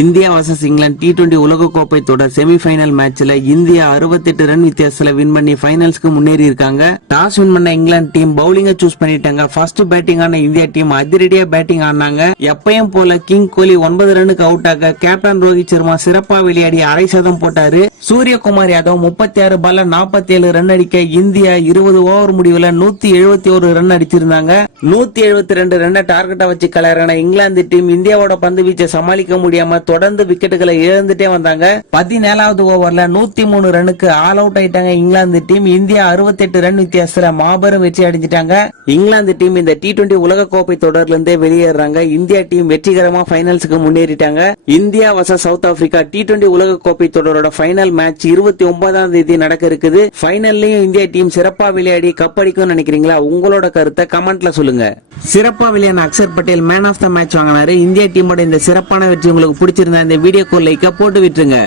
India versus England T twenty உலகக்கோப்பை தொடர் semi-final மேட்ச்ல இந்தியா 68 ரன் வித்தியாசத்துல வின் பண்ணி ஃபைனல்ஸ்க்கு முன்னேறி இருக்காங்க. டாஸ் வின் பண்ண இங்கிலாந்து டீம் பவுலிங்க சூஸ் பண்ணிட்டாங்க. ஃபர்ஸ்ட் பேட்டிங் ஆன இந்தியா டீம் அதிரடியா பேட்டிங் ஆனாங்க. எப்பயும் போல கிங் கோலி ஒன்பது ரன்னுக்கு அவுட் ஆக கேப்டன் ரோஹித் சர்மா சிறப்பா விளையாடி அரை சதம் போட்டாரு. சூரியகுமார் யாதவ் முப்பத்தி ஆறு பால்ல நாற்பத்தி ஏழு ரன் அடிக்க இந்தியா இருபது ஓவர் முடிவுல நூத்தி எழுபத்தி ஒரு ரன் அடிச்சிருந்தாங்க. நூத்தி எழுபத்தி ரெண்டு ரன்னை டார்கெட்டா வச்சு கலரான இங்கிலாந்து டீம் இந்தியாவோட பந்து வீச்சை சமாளிக்க முடியாம தொடர்ந்து விக்கெட்டுகளை இழந்துட்டே வந்தாங்க. பதினேழாவது ஓவர்ல நூத்தி மூணு ரன்னுக்கு ஆல் அவுட் ஆயிட்டாங்க இங்கிலாந்து டீம் இந்தியா 68 ரன் வித்தியாசத்துல மாபெரும் வெற்றி அடைஞ்சிட்டாங்க. இங்கிலாந்து டீம் இந்த டி டுவெண்டி உலகக்கோப்பை தொடர்ல இருந்தே வெளியேறாங்க. இந்தியா டீம் வெற்றிகரமா ஃபைனல்ஸ்க்கு முன்னேறிட்டாங்க. India versus South Africa T twenty உலகக்கோப்பை தொடரோட ஃபைனல் மேட்ச் இருபத்தி ஒன்பதாம் தேதி நடக்க இருக்குது. ஃபைனல்லயும் இந்தியா டீம் சிறப்பா விளையாடி கப் அடிக்கும்னு நினைக்கிறீங்களா? உங்களோட கருத்தை கமெண்ட்ல சொல்லுங்க. சிறப்பா விளையாடின Akshar Patel man of the match வாங்கினாரு. இந்தியா டீமோட இந்த சிறப்பான வெற்றி உங்களுக்கு பிடிச்சிருந்தா இந்த வீடியோக்கு லைக்கா போட்டு விட்டுருங்க.